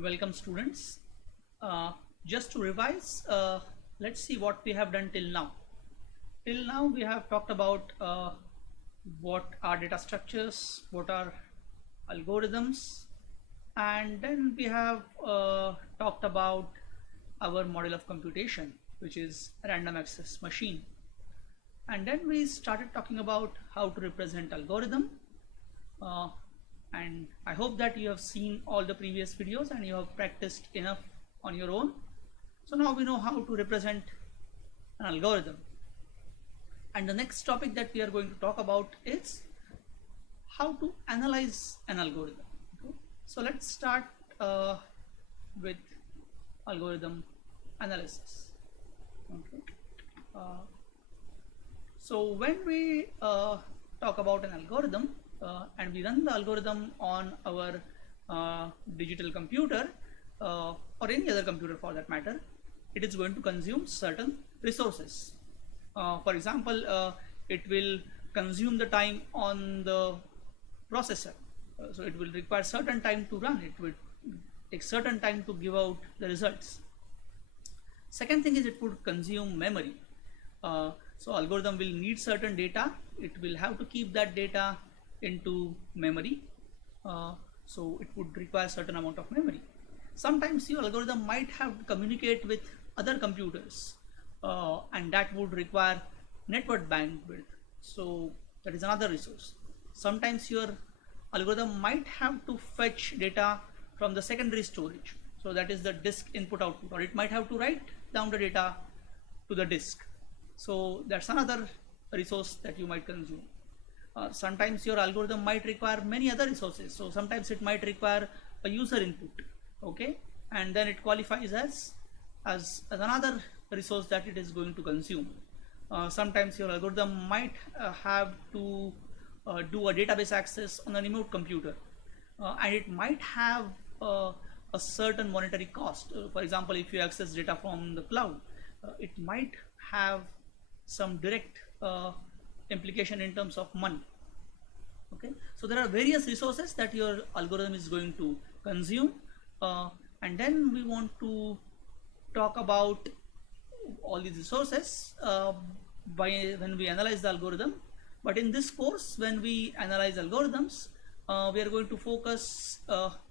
Welcome students. Just to revise, let's see what we have done till now. Till now we have talked about what are data structures, what are algorithms, and then we have talked about our model of computation, which is random access machine. And then we started talking about how to represent algorithm. Uh, and I hope that you have seen all the previous videos and you have practiced enough on your own. So now we know how to represent an algorithm. And the next topic that we are going to talk about is how to analyze an algorithm. Okay? So let's start with algorithm analysis. Okay. So when we talk about an algorithm and we run the algorithm on our digital computer or any other computer for that matter, it is going to consume certain resources. For example, it will consume the time on the processor. So it will require certain time to run. It will take certain time to give out the results. Second thing is it would consume memory. So algorithm will need certain data. It will have to keep that data into memory. So it would require certain amount of memory. Sometimes your algorithm might have to communicate with other computers and that would require network bandwidth. So that is another resource. Sometimes your algorithm might have to fetch data from the secondary storage. So that is the disk input output, or it might have to write down the data to the disk. So that's another resource that you might consume. Sometimes your algorithm might require many other resources. So sometimes it might require a user input, okay, and then it qualifies as another resource that it is going to consume. Sometimes your algorithm might have to do a database access on a remote computer, and it might have a certain monetary cost. For example, if you access data from the cloud, it might have some direct implication in terms of money. Okay, so there are various resources that your algorithm is going to consume, and then we want to talk about all these resources when we analyze the algorithm. But in this course, when we analyze algorithms, we are going to focus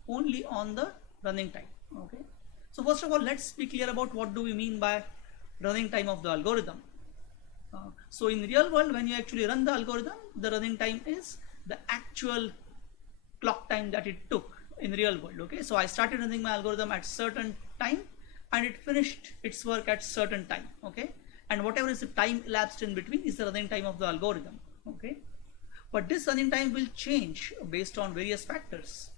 only on the running time. Okay, so first of all, let's be clear about what do we mean by running time of the algorithm. So in real world, when you actually run the algorithm, the running time is the actual clock time that it took in real world. Okay, so I started running my algorithm at certain time and it finished its work at certain time. Okay, and whatever is the time elapsed in between is the running time of the algorithm. Okay, but this running time will change based on various factors,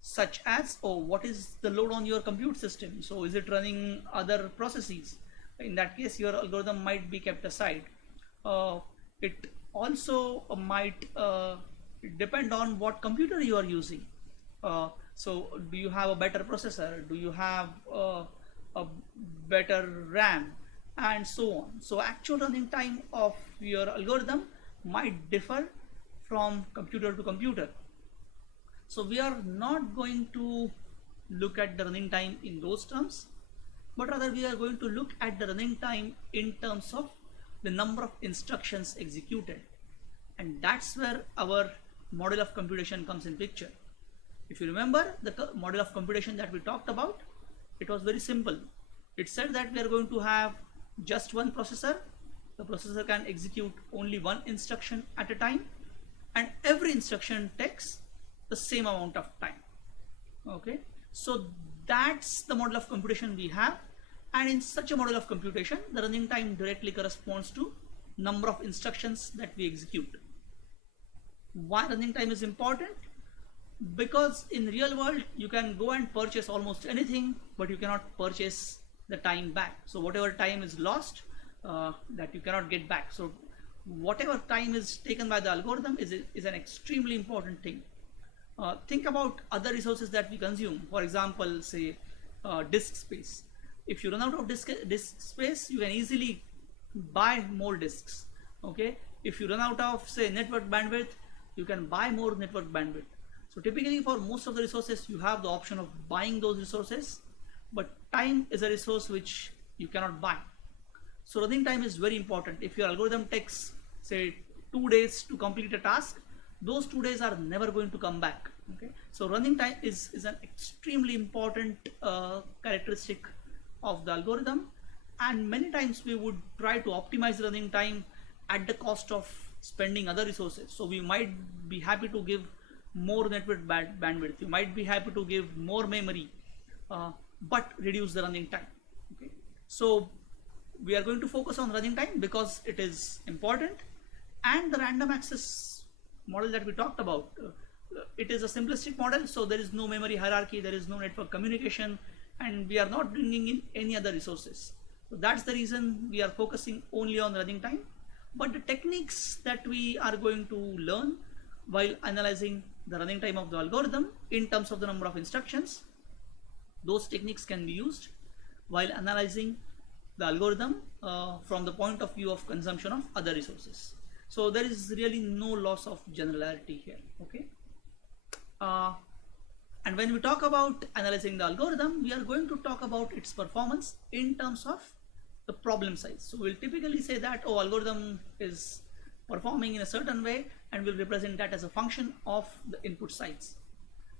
such as, oh, what is the load on your compute system? So is it running other processes? In that case, your algorithm might be kept aside. It also might depend on what computer you are using. So do you have a better processor? Do you have a better RAM? And so on. So actual running time of your algorithm might differ from computer to computer. So we are not going to look at the running time in those terms, but rather we are going to look at the running time in terms of the number of instructions executed. And that's where our model of computation comes in picture. If you remember the model of computation that we talked about, it was very simple. It said that we are going to have just one processor. The processor can execute only one instruction at a time, and every instruction takes the same amount of time. Okay, so that's the model of computation we have, and in such a model of computation, the running time directly corresponds to number of instructions that we execute. Why running time is important? Because in real world you can go and purchase almost anything, but you cannot purchase the time back. So whatever time is lost, that you cannot get back. So whatever time is taken by the algorithm is an extremely important thing. Think about other resources that we consume. For example, say disk space. If you run out of disk space, you can easily buy more disks. Okay, if you run out of, say, network bandwidth, you can buy more network bandwidth. So typically for most of the resources, you have the option of buying those resources, but time is a resource which you cannot buy. So running time is very important. If your algorithm takes, say, 2 days to complete a task, those 2 days are never going to come back. Okay. So running time is an extremely important characteristic of the algorithm, and many times we would try to optimize running time at the cost of spending other resources. So we might be happy to give more network bandwidth, you might be happy to give more memory, but reduce the running time. Okay. So we are going to focus on running time because it is important, and the random access model that we talked about, it is a simplistic model, so there is no memory hierarchy, there is no network communication, and we are not bringing in any other resources. So that's the reason we are focusing only on running time. But the techniques that we are going to learn while analyzing the running time of the algorithm in terms of the number of instructions, those techniques can be used while analyzing the algorithm from the point of view of consumption of other resources. So there is really no loss of generality here. Okay. And when we talk about analyzing the algorithm, we are going to talk about its performance in terms of the problem size. So we'll typically say that, oh, algorithm is performing in a certain way, and we'll represent that as a function of the input size.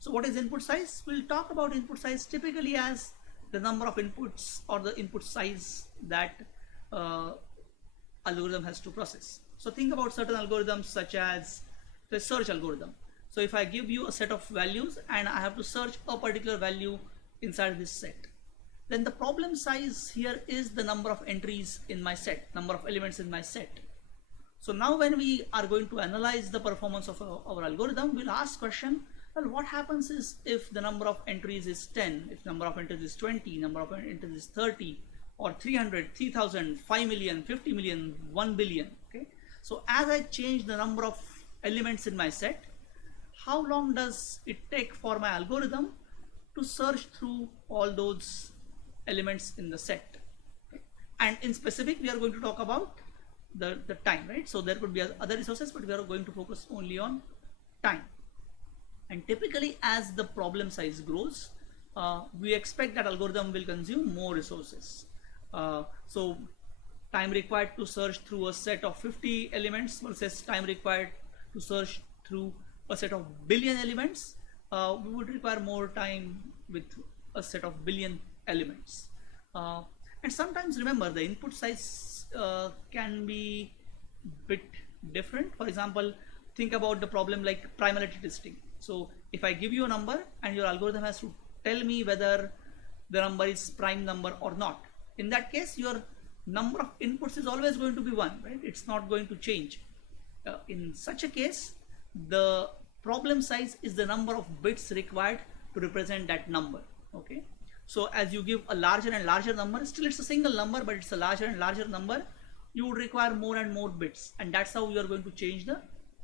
So what is input size? We'll talk about input size typically as the number of inputs or the input size that algorithm has to process. So think about certain algorithms such as the search algorithm. So if I give you a set of values and I have to search a particular value inside this set, then the problem size here is the number of entries in my set, number of elements in my set. So now when we are going to analyze the performance of our algorithm, we'll ask question, well, what happens is if the number of entries is 10, if number of entries is 20, number of entries is 30, or 300, 3000, 5 million, 50 million, 1 billion. Okay. So as I change the number of elements in my set, how long does it take for my algorithm to search through all those elements in the set? Okay. And in specific, we are going to talk about the time, right? So there could be other resources, but we are going to focus only on time. And typically as the problem size grows, we expect that algorithm will consume more resources. So time required to search through a set of 50 elements versus time required to search through a set of billion elements, we would require more time with a set of billion elements. And sometimes remember, the input size can be bit different. For example, think about the problem like primality testing. So if I give you a number and your algorithm has to tell me whether the number is prime number or not, in that case your number of inputs is always going to be 1, right? It's not going to change. In such a case, the problem size is the number of bits required to represent that number. Okay. So as you give a larger and larger number, still it's a single number, but it's a larger and larger number, you would require more and more bits, and that's how you are going to change the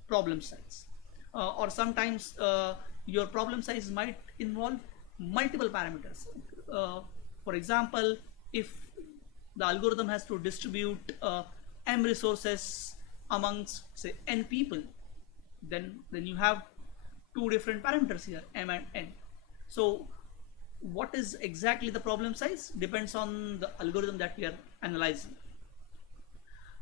problem size. Or sometimes your problem size might involve multiple parameters. For example, if the algorithm has to distribute m resources amongst, say, n people, then you have 2 different parameters here, m and n. So what is exactly the problem size depends on the algorithm that we are analyzing.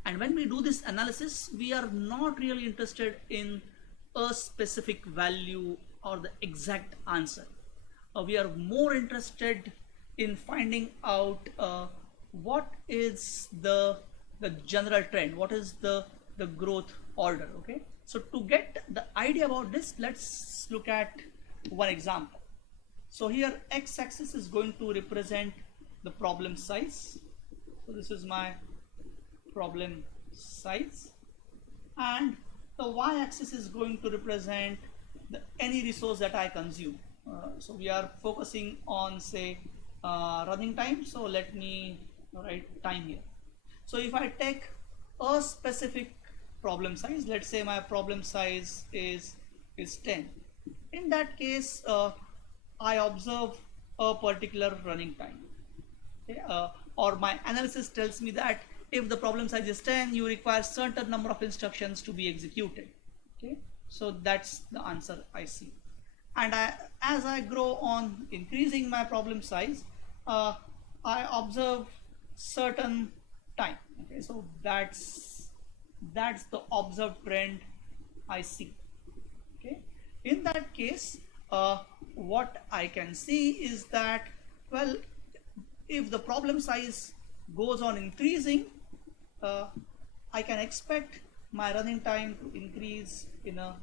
And when we do this analysis, we are not really interested in a specific value or the exact answer. We are more interested in finding out what is the general trend, what is the growth order. Okay. So to get the idea about this, let's look at one example. So here x-axis is going to represent the problem size. So this is my problem size, and the y-axis is going to represent any resource that I consume. So we are focusing on, say, running time. So let me write time here. So if I take a specific problem size, let's say my problem size is 10. In that case, I observe a particular running time. Okay? Or my analysis tells me that if the problem size is 10, you require certain number of instructions to be executed. Okay, so that's the answer I see. and as I grow on increasing my problem size, I observe certain time. Okay, so that's the observed trend I see. Okay, in that case, what I can see is that, well, if the problem size goes on increasing, uh, I can expect my running time to increase in a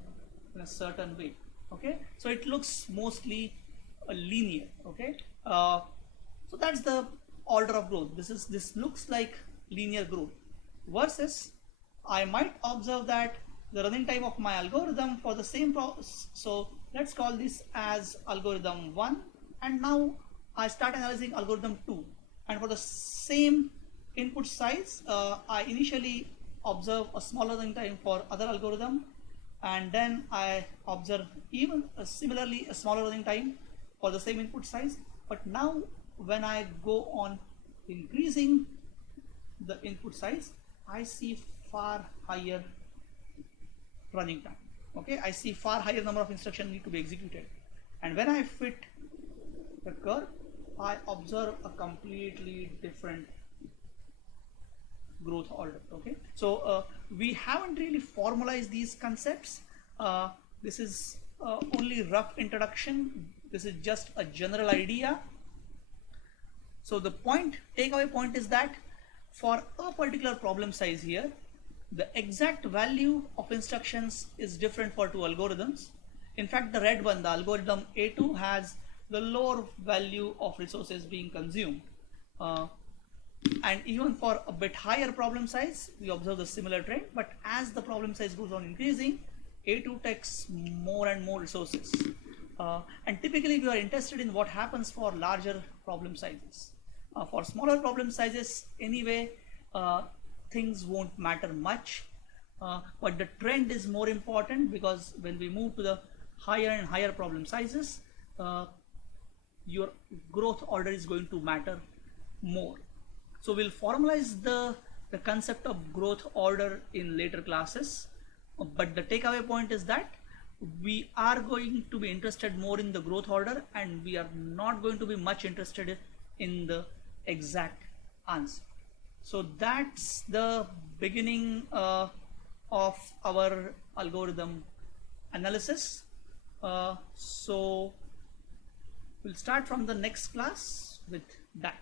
certain way. Okay, so it looks mostly linear. Okay, so that's the order of growth. This looks like linear growth, versus I might observe that the running time of my algorithm for the same so let's call this as algorithm 1, and now I start analyzing algorithm 2, and for the same input size, I initially observe a smaller running time for other algorithm, and then I observe even similarly a smaller running time for the same input size. But now when I go on increasing the input size, I see far higher running time. Okay, I see far higher number of instructions need to be executed, and when I fit the curve, I observe a completely different growth order. Okay, so we haven't really formalized these concepts. This is only rough introduction. This is just a general idea. So the takeaway point is that for a particular problem size here, the exact value of instructions is different for two algorithms. In fact, the red one, the algorithm A2, has the lower value of resources being consumed. And even for a bit higher problem size, we observe the similar trend, but as the problem size goes on increasing, A2 takes more and more resources. And typically we are interested in what happens for larger problem sizes. For smaller problem sizes, anyway, things won't matter much, but the trend is more important, because when we move to the higher and higher problem sizes, your growth order is going to matter more. So we'll formalize the concept of growth order in later classes, but the takeaway point is that we are going to be interested more in the growth order, and we are not going to be much interested in the exact answer. So that's the beginning of our algorithm analysis. So we'll start from the next class with that.